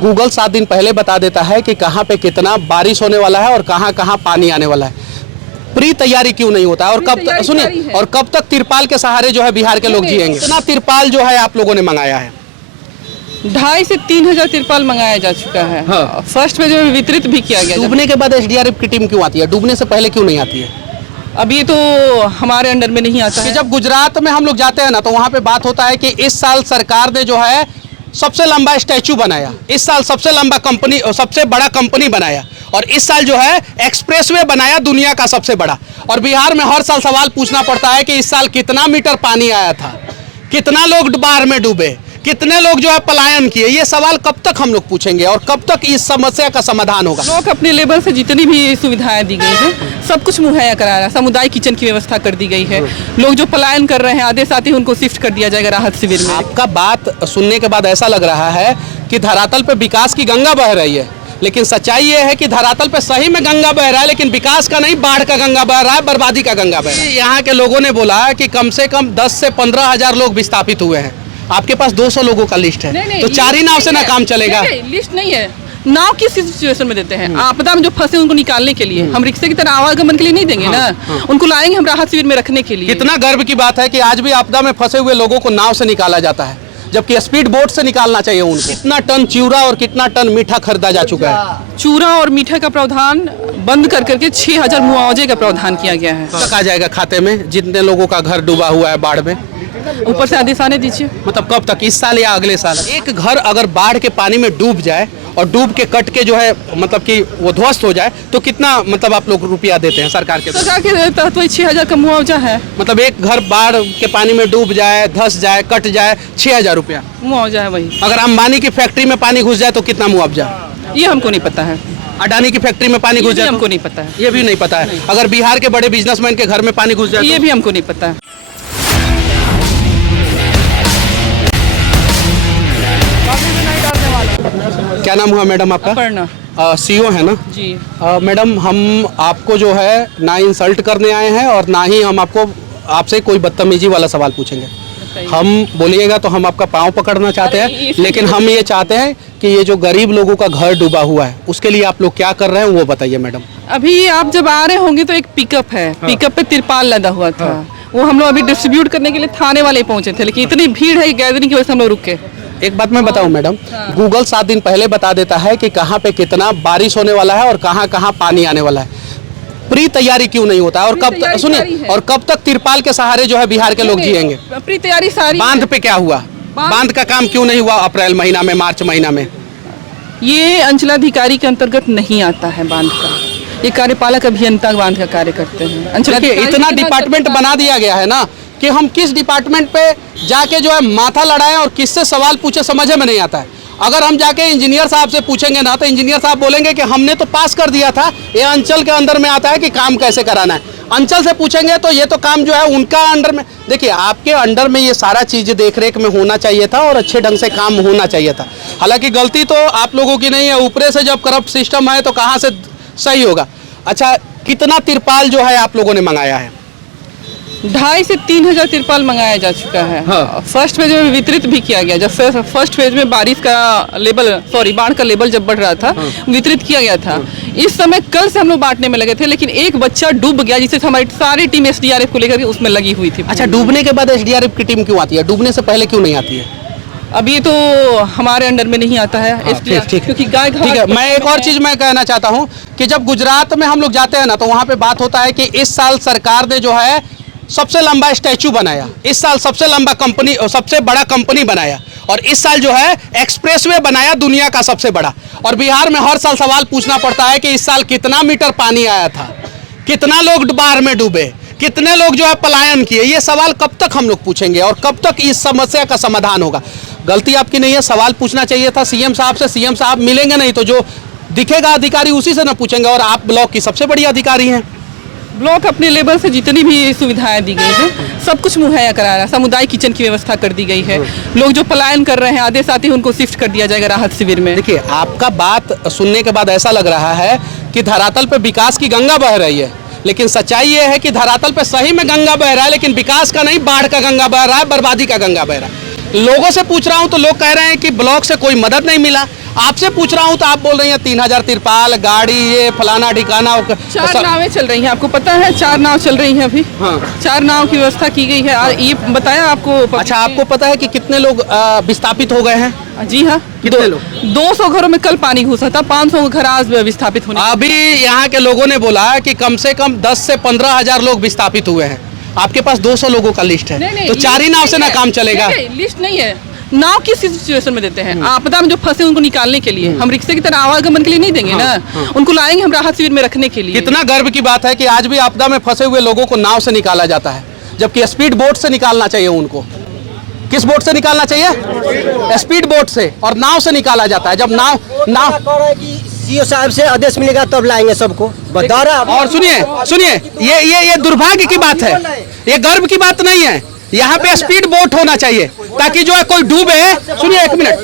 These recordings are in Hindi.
गूगल 7 दिन पहले बता देता है कि कहाँ पे कितना बारिश होने वाला है और कहाँ कहाँ पानी आने वाला है। प्री तैयारी क्यों नहीं होता है? और कब तक सुनिए, और कब तक तिरपाल के सहारे जो है बिहार के लोग जिएंगे? इतना तिरपाल जो है आप लोगों ने मंगाया है? 2,500 से 3,000 तिरपाल मंगाया जा चुका है। हाँ। फर्स्ट फेज में वितरित भी किया गया। डूबने के बाद एसडीआरएफ की टीम क्यों आती है? डूबने से पहले क्यों नहीं आती है? अभी तो हमारे अंडर में नहीं आता है। जब गुजरात में हम लोग जाते हैं ना, तो वहाँ पे बात होता है कि इस साल सरकार ने जो है सबसे लंबा स्टैचू बनाया, इस साल सबसे लंबा कंपनी, सबसे बड़ा कंपनी बनाया, और इस साल जो है एक्सप्रेसवे बनाया दुनिया का सबसे बड़ा। और बिहार में हर साल सवाल पूछना पड़ता है कि इस साल कितना मीटर पानी आया था, कितना लोग बाढ़ में डूबे, कितने लोग जो है पलायन किए। ये सवाल कब तक हम लोग पूछेंगे और कब तक इस समस्या का समाधान होगा? लोग अपने लेवल से जितनी भी सुविधाएं दी गई है सब कुछ मुहैया कराया है। समुदाय किचन की व्यवस्था कर दी गई है। लोग जो पलायन कर रहे हैं आधे साथ ही उनको शिफ्ट कर दिया जाएगा राहत शिविर में। आपका बात सुनने के बाद ऐसा लग रहा है कि धरातल पे विकास की गंगा बह रही है, लेकिन सच्चाई ये है कि धरातल पे सही में गंगा बह रहा है, लेकिन विकास का नहीं, बाढ़ का गंगा बह रहा है, बर्बादी का गंगा बह रहा है। यहाँ के लोगों ने बोला कि कम से कम 10 से 15 हजार लोग विस्थापित हुए हैं। आपके पास 200 लोगों का लिस्ट है, नहीं, तो 4 ही नाव से ना काम चलेगा। लिस्ट नहीं है, नाव किस सिचुएशन में देते हैं? आपदा में जो फंसे उनको निकालने के लिए, हम रिक्शे की तरह आवागमन के लिए नहीं देंगे ना। उनको लाएंगे हम राहत शिविर में रखने के लिए। कितना गर्व की बात है कि आज भी आपदा में फंसे हुए लोगों को नाव से निकाला जाता है, जबकि स्पीड बोट से निकालना चाहिए उनको। कितना टन चिवड़ा और कितना टन मीठा खरीदा जा चुका है? चूरा और मीठा का प्रावधान बंद कर करके 6,000 मुआवजे का प्रावधान किया गया है। तक आ जाएगा खाते में जितने लोगों का घर डूबा हुआ है बाढ़ में? ऊपर से आदेश आने दीजिए। मतलब कब तक, इस साल या अगले साल? एक घर अगर बाढ़ के पानी में डूब जाए और डूब के कट के जो है मतलब कि वो ध्वस्त हो जाए, तो कितना मतलब आप लोग रुपया देते हैं सरकार के? सरकार के तहत वही 6,000 का मुआवजा है। मतलब एक घर बाढ़ के पानी में डूब जाए, धस जाए, कट जाए, 6,000 रुपया मुआवजा है वही। अगर अंबानी की फैक्ट्री में पानी घुस जाए तो कितना मुआवजा? ये हमको नहीं पता है। अडानी की फैक्ट्री में पानी घुस जाए? हमको नहीं पता है। ये भी नहीं पता है। अगर बिहार के बड़े बिजनेसमैन के घर में पानी घुस जाए? ये भी हमको नहीं पता है। क्या नाम हुआ मैडम आपका? अपर्णा। सीओ है ना जी। मैडम, हम आपको जो है ना इंसल्ट करने आए हैं और ना ही हम आपसे कोई बदतमीजी वाला सवाल पूछेंगे। हम बोलिएगा तो हम आपका पाँव पकड़ना चाहते हैं, लेकिन हम ये चाहते हैं कि ये जो गरीब लोगों का घर डूबा हुआ है उसके लिए आप लोग क्या कर रहे हैं वो बताइए मैडम। अभी आप जब आ रहे होंगे तो एक पिकअप है। हाँ। पिकअप पे तिरपाल लदा हुआ था। हाँ। वो हम लोग अभी डिस्ट्रीब्यूट करने के लिए थाने वाले पहुंचे थे, लेकिन इतनी भीड़ है कि गैदरिंग की वजह से हम लोग रुक गए। एक बात मैं बताऊं मैडम, गूगल 7 दिन पहले बता देता है कि कहाँ पे कितना बारिश होने वाला है और कहाँ कहाँ पानी आने वाला है। प्री तैयारी क्यों नहीं होता है? और कब तक सुनिए, और कब तक तिरपाल के सहारे जो है बिहार के लोग जिएंगे? प्री तैयारी सारी। बांध पे क्या हुआ? बांध का काम क्यों नहीं हुआ अप्रैल महीना में, मार्च महीना में? ये अंचलाधिकारी के अंतर्गत नहीं आता है बांध का। ये कार्यपालक अभियंता बांध का कार्य करते हैं। इतना डिपार्टमेंट बना दिया गया है ना कि हम किस डिपार्टमेंट पे जाके जो है माथा लड़ाएं और किससे सवाल पूछे समझ में नहीं आता है। अगर हम जाके इंजीनियर साहब से पूछेंगे ना, तो इंजीनियर साहब बोलेंगे कि हमने तो पास कर दिया था, ये अंचल के अंदर में आता है कि काम कैसे कराना है। अंचल से पूछेंगे तो ये तो काम जो है उनका अंडर में। देखिए, आपके अंडर में ये सारा चीज़ देख रेख में होना चाहिए था और अच्छे ढंग से काम होना चाहिए था। हालांकि गलती तो आप लोगों की नहीं है, ऊपरे से जब करप्ट सिस्टम है तो कहाँ से सही होगा। अच्छा, कितना तिरपाल जो है आप लोगों ने मंगाया है? 2,500 से 3,000 तिरपाल मंगाया जा चुका है। हाँ। फर्स्ट फेज में वितरित भी किया गया। जब फर्स्ट फेज में बाढ़ का लेवल जब बढ़ रहा था, हाँ। वितरित किया गया था। हाँ। इस समय कल से हम लोग बांटने में लगे थे, लेकिन एक बच्चा डूब गया, जिससे हमारी सारी टीम एसडीआरएफ को लेकर उसमें लगी हुई थी। अच्छा, डूबने के बाद एसडीआरएफ की टीम क्यों आती है? डूबने से पहले क्यों नहीं आती है? अब ये तो हमारे अंडर में नहीं आता है। हाँ, क्योंकि गाय ठीक है। मैं एक और चीज़ मैं कहना चाहता हूँ कि जब गुजरात में हम लोग जाते हैं ना, तो वहाँ पे बात होता है कि इस साल सरकार ने जो है सबसे लंबा स्टैचू बनाया, इस साल सबसे लंबा कंपनी, सबसे बड़ा कंपनी बनाया, और इस साल जो है एक्सप्रेसवे बनाया दुनिया का सबसे बड़ा। और बिहार में हर साल सवाल पूछना पड़ता है कि इस साल कितना मीटर पानी आया था, कितना लोग बाढ़ में डूबे, कितने लोग जो है पलायन किए। ये सवाल कब तक हम लोग पूछेंगे और कब तक इस समस्या का समाधान होगा? गलती आपकी नहीं है, सवाल पूछना चाहिए था सीएम साहब से। सीएम साहब मिलेंगे नहीं तो जो दिखेगा अधिकारी उसी से ना पूछेंगे, और आप ब्लॉक की सबसे बड़ी अधिकारी हैं। ब्लॉक अपने लेवल से जितनी भी सुविधाएं दी गई है सब कुछ मुहैया कराया है। समुदाय किचन की व्यवस्था कर दी गई है। लोग जो पलायन कर रहे हैं आधे साथ ही उनको शिफ्ट कर दिया जाएगा राहत शिविर में। देखिए, आपका बात सुनने के बाद ऐसा लग रहा है कि धरातल पे विकास की गंगा बह रही है, लेकिन सच्चाई ये है कि धरातल पे सही में गंगा बह रहा है, लेकिन विकास का नहीं, बाढ़ का गंगा बह रहा है, बर्बादी का गंगा बह रहा है। लोगों से पूछ रहा हूं तो लोग कह रहे हैं कि ब्लॉक से कोई मदद नहीं मिला। आपसे पूछ रहा हूँ तो आप बोल रही हैं 3000 तिरपाल, गाड़ी, ये फलाना ठिकाना। 4 नावें चल रही हैं, आपको पता है 4 नाव चल रही हैं अभी। हाँ। 4 नाव की व्यवस्था की गई है, ये बताया आपको। अच्छा, आपको पता है कि कितने लोग विस्थापित हो गए हैं? जी हाँ, कितने लोग? 200 घरों में कल पानी घुसा था, 500 घर आज विस्थापित होने। अभी यहाँ के लोगों ने बोला कि कम से कम 10 से 15,000 लोग विस्थापित हुए हैं। आपके पास 200 लोगों का लिस्ट है, तो 4 ही नाव से ना काम चलेगा। लिस्ट नहीं है, नाव किस सिचुएशन में देते हैं? आपदा में जो फंसे उनको निकालने के लिए, हम रिक्शे की तरह आवागमन के लिए नहीं देंगे ना। उनको लाएंगे हम राहत शिविर में रखने के लिए। कितना गर्व की बात है कि आज भी आपदा में फंसे हुए लोगों को नाव से निकाला जाता है, जबकि स्पीड बोट से निकालना चाहिए उनको। किस बोट से निकालना चाहिए? स्पीड बोट से, और नाव से निकाला जाता है। जब नाव सीओ साहब से आदेश मिलेगा तब लाएंगे सबको। और सुनिए, ये दुर्भाग्य की बात है, ये गर्व की बात नहीं है। यहाँ पे स्पीड बोट होना चाहिए ताकि जो है कोई डूबे, सुनिए एक मिनट,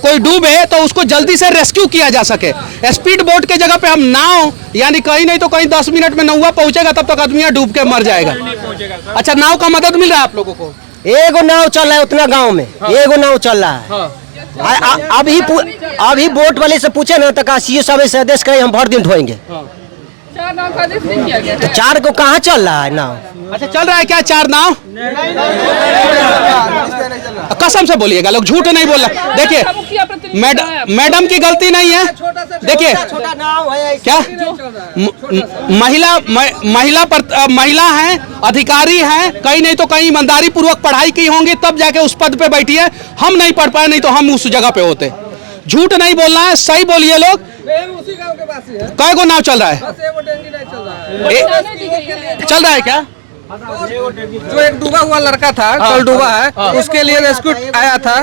कोई डूबे तो उसको जल्दी से रेस्क्यू किया जा सके। स्पीड बोट के जगह पे हम नाव, यानी कहीं नहीं तो कहीं 10 मिनट में नौवा पहुंचेगा, तब तक आदमी डूब के मर जाएगा। अच्छा, नाव का मदद मिल रहा है आप लोगों को? एगो नाव चल रहा है उतना गांव में, एगो नाव चल रहा है। अभी बोट वाले से पूछे ना तो सीओ साहब से आदेश करें हम भर दिन ढोएंगे। 4 नाव का आदेश नहीं किया गया है। तो 4 को कहाँ चल रहा है नाव? अच्छा, चल रहा है क्या 4 नाव? कसम से बोलिएगा, लोग झूठ नहीं बोल रहे। देखिए मैडम की गलती नहीं है। देखिए क्या महिला हैं, अधिकारी हैं, कहीं नहीं तो कहीं ईमानदारी पूर्वक पढ़ाई की होंगी तब जाके उस पद पे बैठी है। हम नहीं पढ़ पाए, नहीं तो हम उस जगह पे होते। झूठ नहीं बोलना है, सही बोलिए लोग। कई गो नाव चल रहा है? चल रहा है क्या? जो एक डूबा हुआ लड़का था, कल डूबा है, उसके लिए रेस्क्यू आया था,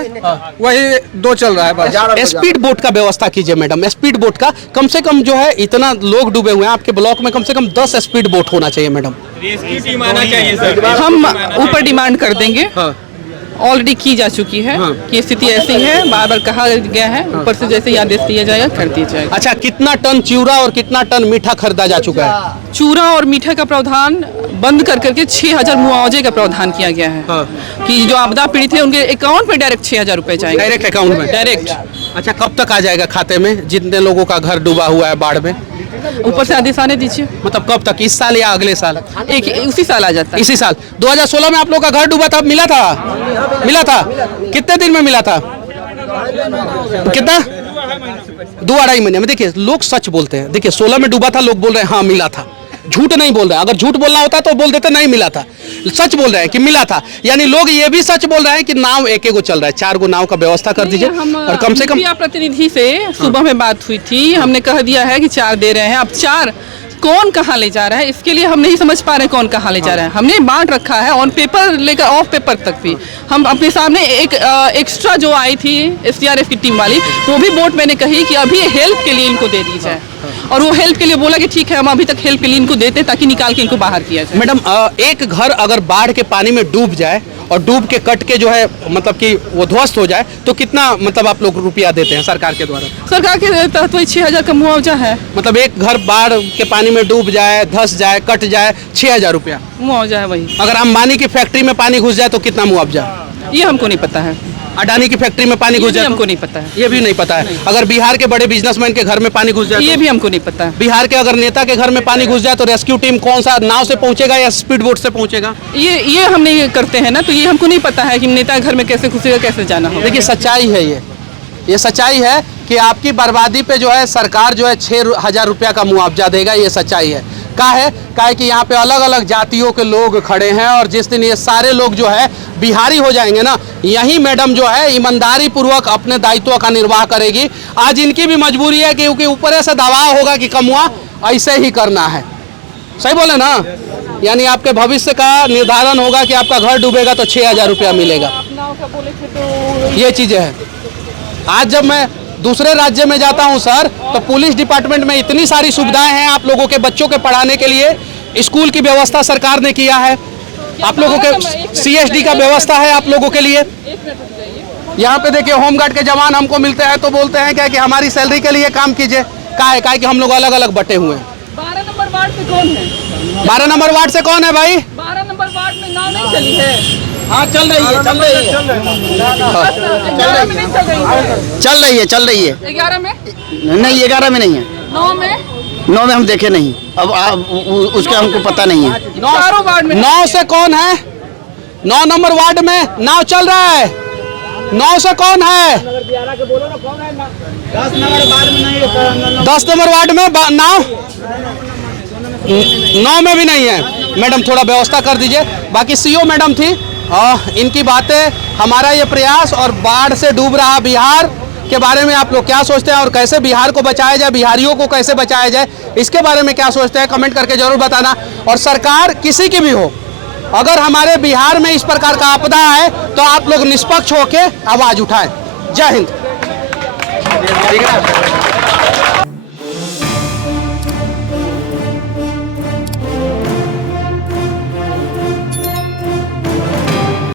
वही 2 चल रहा है बस। स्पीड बोट का व्यवस्था कीजिए मैडम, स्पीड बोट का। कम से कम जो है, इतना लोग डूबे हुए हैं आपके ब्लॉक में, कम से कम 10 स्पीड बोट होना चाहिए मैडम। रेस्क्यू टीम आना चाहिए सर। हम ऊपर डिमांड कर देंगे, ऑलरेडी की जा चुकी है कि स्थिति ऐसी है, बार बार कहा गया है, ऊपर से जैसे ही आदेश दिया जाएगा कर दिया जाएगा। अच्छा, कितना टन चूरा और कितना टन मीठा खरीदा जा चुका है? चूरा और मीठा का प्रावधान बंद कर करके 6000 मुआवजे का प्रावधान किया गया है। कि जो आपदा पीड़ित है उनके अकाउंट में डायरेक्ट 6000 रुपए जाएंगे, डायरेक्ट अकाउंट में डायरेक्ट। अच्छा, कब तक आ जाएगा खाते में जितने लोगों का घर डूबा हुआ है बाढ़ में? ऊपर से आदेश आने दीजिए। मतलब कब तक, इस साल या अगले साल? उसी साल आ जाता है। इसी साल 2016 में आप लोग का घर डूबा था, मिला था? कितने दिन में मिला था? कितना? 2-2.5 महीने में। देखिए, लोग सच बोलते हैं। देखिए, 16 में डूबा था, लोग बोल रहे हैं हाँ मिला था। झूठ नहीं बोल रहे हैं। अगर झूठ बोलना होता तो बोल देते नहीं मिला था। सच बोल रहे हैं कि मिला था। यानी लोग ये भी सच बोल रहे हैं कि नाव एक गो चल रहा है। 4 गो नाव का व्यवस्था कर दीजिए। और कम से कम प्रतिनिधि से सुबह में बात हुई थी, हमने कह दिया है कि 4 दे रहे हैं। अब 4 कौन कहाँ ले जा रहा है, इसके लिए हम नहीं समझ पा रहे कौन कहाँ ले जा रहा है। हमने बांट रखा है ऑन पेपर लेकर ऑफ पेपर तक भी। हम अपने सामने एक एक्स्ट्रा जो आई थी SDRF की टीम वाली, वो भी बोट मैंने कही कि अभी हेल्प के लिए इनको दे दी जाए, और वो हेल्प के लिए बोला कि ठीक है हम अभी तक हेल्प के लिए इनको देते ताकि निकाल के इनको बाहर किया जाए। मैडम, एक घर अगर बाढ़ के पानी में डूब जाए और डूब के कट के जो है मतलब कि वो ध्वस्त हो जाए तो कितना मतलब आप लोग रुपया देते हैं सरकार के द्वारा? सरकार के तहत वही 6000 का मुआवजा है। मतलब एक घर बाढ़ के पानी में डूब जाए, धंस जाए, कट जाए, 6000 रुपया मुआवजा है वही। अगर अंबानी की फैक्ट्री में पानी घुस जाए तो कितना मुआवजा? ये हमको नहीं पता है। अडानी की फैक्ट्री में पानी घुस जाए? हमको नहीं पता है। ये भी नहीं पता है। अगर बिहार के बड़े बिजनेसमैन के घर में पानी घुस जाए? ये भी हमको नहीं पता है। बिहार के अगर नेता के घर में पानी घुस जाए तो रेस्क्यू टीम कौन सा नाव से पहुंचेगा या स्पीड बोट से पहुंचेगा? ये हम नहीं करते हैं ना, तो ये हमको नहीं पता है कि नेता घर में कैसे घुसेगा, कैसे जाना होगा। देखिए, सच्चाई है ये सच्चाई है कि आपकी बर्बादी पे जो है सरकार जो है 6000 रुपया का मुआवजा देगा। ये सच्चाई है। का है कि यहाँ पे अलग अलग जातियों के लोग खड़े हैं, और जिस दिन ये सारे लोग जो है बिहारी हो जाएंगे ना, यही मैडम जो है ईमानदारी पूर्वक अपने दायित्व का निर्वाह करेगी। आज इनकी भी मजबूरी है क्योंकि ऊपर से दबाव होगा कि कमुआ ऐसे ही करना है। सही बोले ना? यानी आपके भविष्य का निर्धारण होगा कि आपका घर डूबेगा तो 6000 रुपया मिलेगा। ये चीज़ें हैं। आज जब मैं दूसरे राज्य में जाता हूं सर, तो पुलिस डिपार्टमेंट में इतनी सारी सुविधाएं हैं आप लोगों के बच्चों के पढ़ाने के लिए। स्कूल की व्यवस्था सरकार ने किया है, आप लोगों के CSD का व्यवस्था है आप लोगों के लिए। यहाँ पे देखिए, होमगार्ड के जवान हमको मिलते हैं तो बोलते हैं क्या कि हमारी सैलरी के लिए काम कीजिए। का है कि हम लोग अलग अलग बटे हुए हैं। 12 नंबर वार्ड से कौन है? 12 नंबर वार्ड से कौन है भाई? 12 नंबर वार्ड में नाव नहीं चली है। हाँ चल रही है, चल रही है, चल रही है, चल रही है। 11 में नहीं 11 में नहीं है, 9 में हम देखे नहीं। अब उसका हमको पता नहीं है। 9 से कौन है? 9 नंबर वार्ड में नाव चल रहा है। 9 से कौन है? 10 नंबर वार्ड में नाव 9 में भी नहीं है। मैडम थोड़ा व्यवस्था कर दीजिए। बाकी सीओ मैडम थी, इनकी बातें, हमारा ये प्रयास और बाढ़ से डूब रहा बिहार के बारे में आप लोग क्या सोचते हैं और कैसे बिहार को बचाया जाए, बिहारियों को कैसे बचाया जाए, इसके बारे में क्या सोचते हैं कमेंट करके जरूर बताना। और सरकार किसी की भी हो, अगर हमारे बिहार में इस प्रकार का आपदा है तो आप लोग निष्पक्ष होकर आवाज उठाएं। जय हिंद।